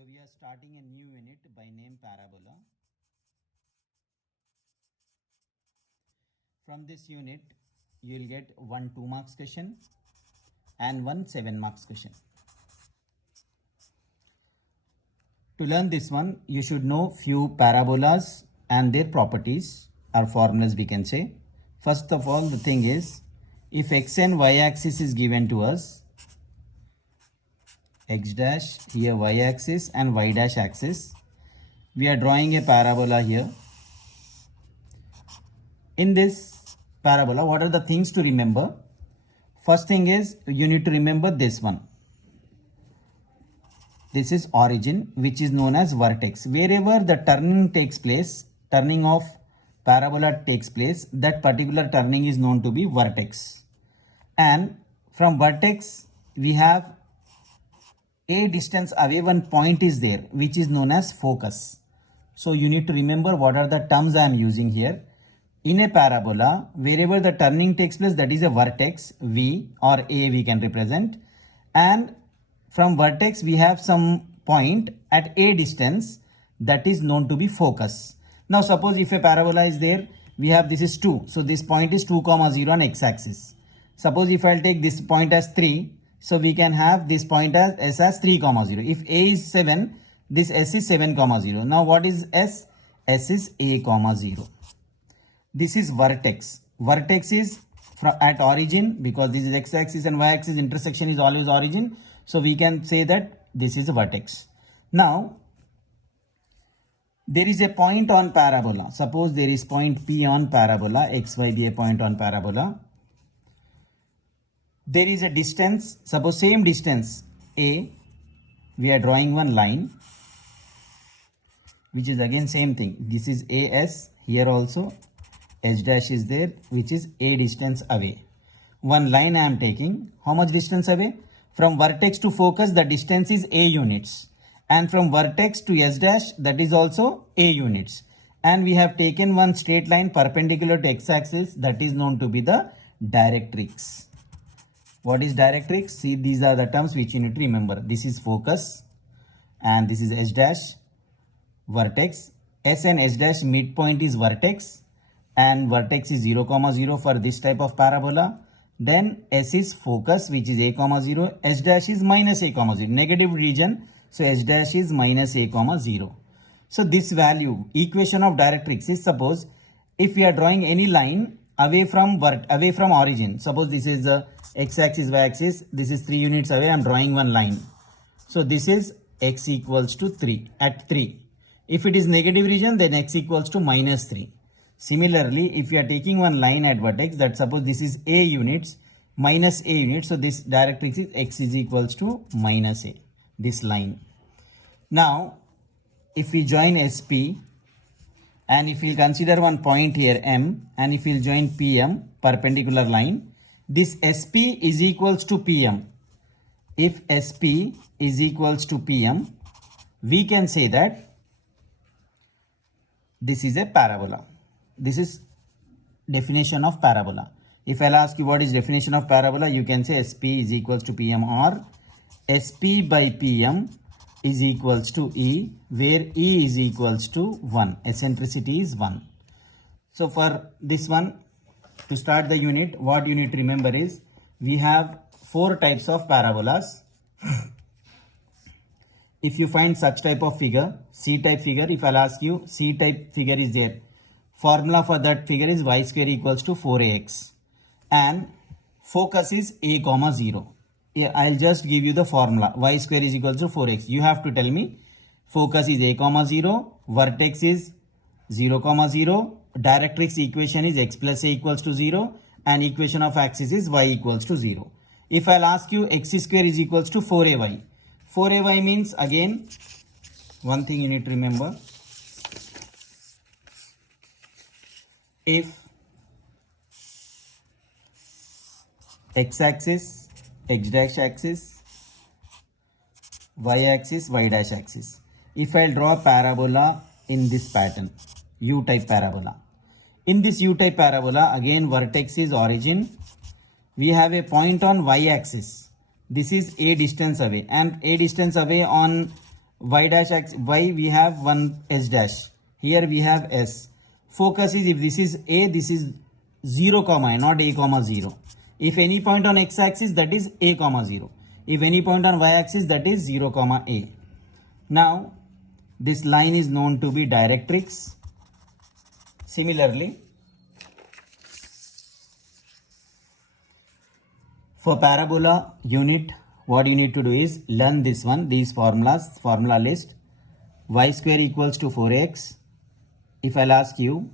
So we are starting a new unit by name parabola. From this unit, you will get one 2 marks question and one 7 marks question. To learn this one, you should know few parabolas and their properties or formulas we can say. First of all, the thing is, if x and y axis is given to us, x dash here y axis and y dash axis, we are drawing a parabola here. In this parabola, what are the things to remember? First thing is, you need to remember this one. This is origin, which is known as vertex. Wherever the turning takes place, turning of parabola takes place, that particular turning is known to be vertex. And from vertex, we have a distance away one point is there, which is known as focus. So you need to remember what are the terms I am using here. In a parabola, wherever the turning takes place, that is a vertex, V or A we can represent. And from vertex, we have some point at a distance that is known to be focus. Now, suppose if a parabola is there, we have this is 2. So this point is 2, 0 on x-axis. Suppose if I'll take this point as 3, so we can have this point as S as 3, 0. If A is 7, this S is 7, 0. Now what is S? S is A, 0. This is vertex. Vertex is at origin, because this is x-axis and y-axis intersection is always origin. So we can say that this is a vertex. Now, there is a point on parabola. Suppose there is point P on parabola, x, y be a point on parabola. There is a distance, suppose same distance A, we are drawing one line, which is again same thing. This is AS, here also H dash is there, which is A distance away. One line I am taking, how much distance away? From vertex to focus, the distance is A units. And from vertex to S dash, that is also A units. And we have taken one straight line perpendicular to x-axis, that is known to be the directrix. What is directrix? See, these are the terms which you need to remember. This is focus and this is S dash, vertex. S and S dash midpoint is vertex and vertex is 0, 0 for this type of parabola. Then S is focus, which is A, 0. S dash is minus A, 0. Negative region. So S dash is minus A, 0. So this value, equation of directrix is, suppose if we are drawing any line away from origin. Suppose this is the x-axis, y-axis. This is 3 units away. I am drawing one line. So this is x equals to 3 at 3. If it is negative region, then x equals to minus 3. Similarly, if you are taking one line at vertex, that suppose this is A units, minus A units. So this directrix is x is equals to minus A, this line. Now, if we join SP and if we consider one point here M, and if we join PM, perpendicular line, this SP is equals to PM. If SP is equals to PM, we can say that this is a parabola. This is definition of parabola. If I'll ask you what is definition of parabola, you can say SP is equals to PM, or SP by PM is equals to E, where E is equals to 1. Eccentricity is 1. So for this one, to start the unit, what you need to remember is, we have 4 types of parabolas. If you find such type of figure, C-type figure, if I'll ask you, C-type figure is there. Formula for that figure is y square equals to 4ax. And focus is A, 0. Yeah, I'll just give you the formula. Y square is equals to 4x. You have to tell me focus is A, 0. Vertex is 0, 0. Directrix equation is x plus A equals to 0. And equation of axis is y equals to 0. If I'll ask you x square is equals to 4ay. 4ay means, again, one thing you need to remember. If x-axis, x dash axis, y-axis, y dash axis. If I'll draw a parabola in this pattern, U-type parabola. In this U-type parabola, again vertex is origin. We have a point on y-axis. This is A distance away, and A distance away on y dash x, y we have one s dash. Here we have s. Focus is, if this is a, this is 0 comma a, not a comma 0. If any point on x axis, that is a comma 0. If any point on y axis, that is 0 comma a. Now this line is known to be directrix. Similarly, for parabola unit, what you need to do is learn this one, these formulas, formula list. Y square equals to 4x. If I'll ask you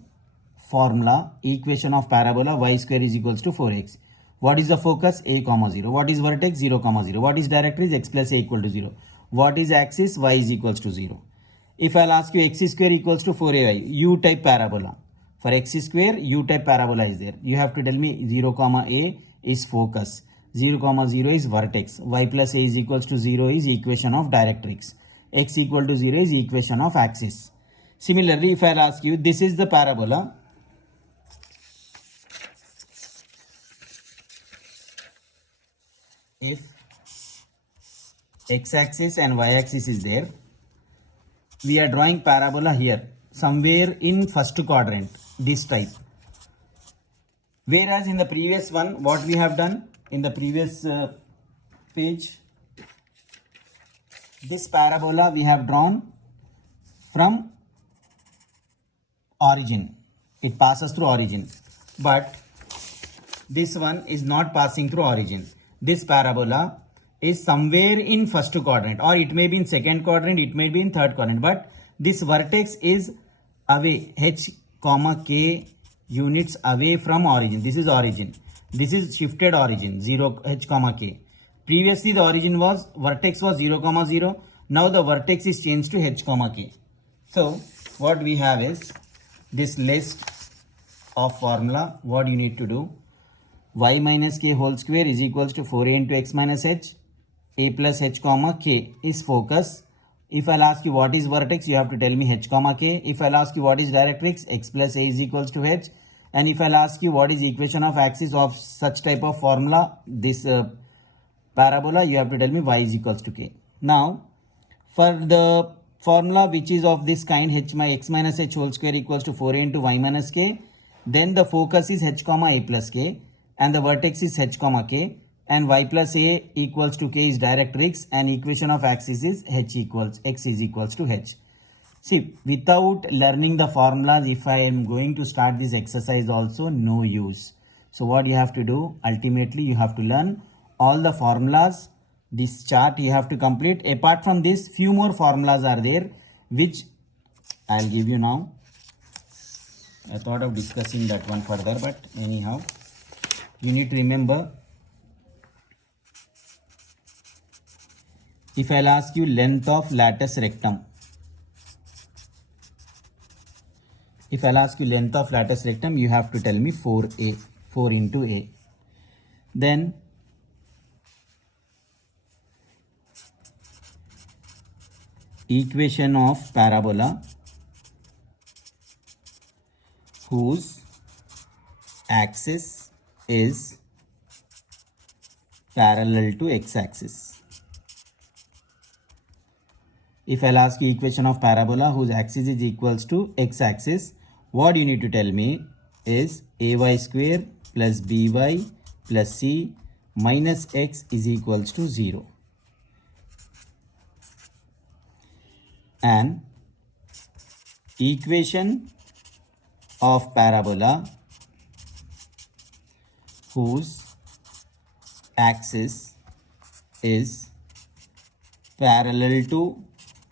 formula, equation of parabola, y square is equals to 4x. What is the focus? A comma 0. What is vertex? 0 comma 0. What is directrix? X plus a equal to 0. What is axis? Y is equals to 0. If I'll ask you x square equals to 4ay, U type parabola. For x square, U type parabola is there. You have to tell me 0 comma a is focus. 0 comma 0 is vertex. Y plus a is equals to 0 is equation of directrix. X equal to 0 is equation of axis. Similarly, if I'll ask you, this is the parabola. If x-axis and y-axis is there, we are drawing parabola here, somewhere in first quadrant, this type. Whereas in the previous one, what we have done in the previous page, this parabola we have drawn from origin. It passes through origin. But this one is not passing through origin. This parabola is somewhere in first quadrant, or it may be in second quadrant, it may be in third quadrant, but this vertex is away, h comma k units away from origin. This is origin. This is shifted origin, 0 h comma k. Previously the origin was, vertex was 0 comma 0. Now the vertex is changed to h comma k. So what we have is this list of formula. What you need to do, y minus k whole square is equals to 4a into x minus h. A plus h comma k is focus. If I'll ask you what is vertex, you have to tell me h comma k. If I'll ask you what is directrix, x plus a is equals to h. And if I'll ask you what is equation of axis of such type of formula, this parabola, you have to tell me y is equals to k. Now, for the formula which is of this kind, x minus h whole square equals to 4a into y minus k, then the focus is h comma a plus k, and the vertex is h comma k, and y plus a equals to k is directrix, and equation of axis is x is equals to h. See, without learning the formulas, if I am going to start this exercise also, no use. So what you have to do, ultimately you have to learn all the formulas. This chart you have to complete. Apart from this, few more formulas are there, which I'll give you now. I thought of discussing that one further, but anyhow, you need to remember. If I'll ask you length of latus rectum, if I'll ask you length of latus rectum, you have to tell me 4a, 4 into a. Then equation of parabola whose axis is parallel to x-axis. If I'll ask you equation of parabola whose axis is equals to x-axis, what you need to tell me is ay square plus by plus c minus x is equals to 0. And equation of parabola whose axis is parallel to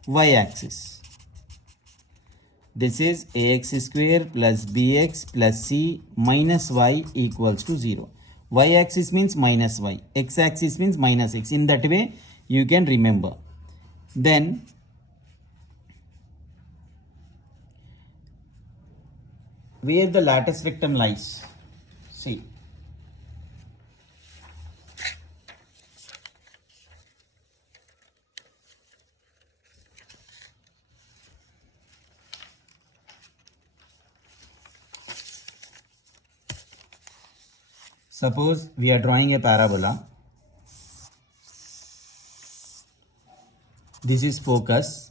y-axis. This is ax square plus bx plus c minus y equals to 0. Y-axis means minus y. X-axis means minus x. In that way, you can remember. Then, where the latus rectum lies, see. Suppose we are drawing a parabola. This is focus.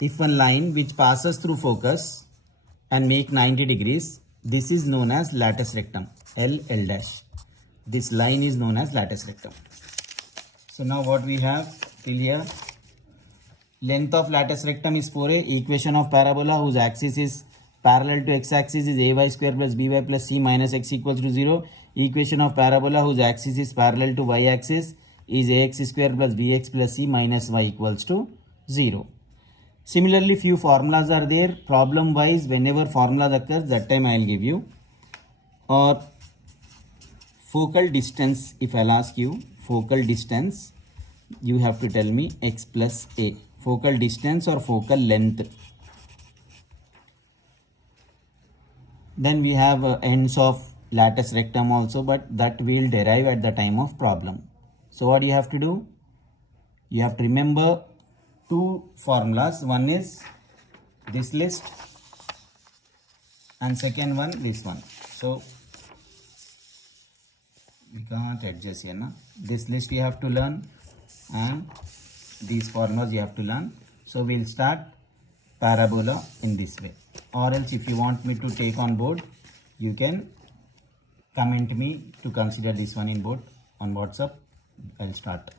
if one line which passes through focus and make 90 degrees, this is known as latus rectum, L dash. This line is known as latus rectum. So now what we have till here, length of latus rectum is 4a, equation of parabola whose axis is parallel to x-axis is ay square plus by plus c minus x equals to 0. Equation of parabola whose axis is parallel to y-axis is ax square plus bx plus c minus y equals to 0. Similarly, few formulas are there. Problem wise, whenever formula occurs, that time I will give you. Or focal distance, if I'll ask you, focal distance, you have to tell me x plus a. Focal distance or focal length. Then we have ends of latus rectum also, but that we will derive at the time of problem. So what you have to do? You have to remember two formulas. One is this list and second one this one. So we can't adjust here now. This list you have to learn and these formulas you have to learn. So we'll start parabola in this way, or else if you want me to take on board, you can comment me to consider this one in board on WhatsApp. I'll start.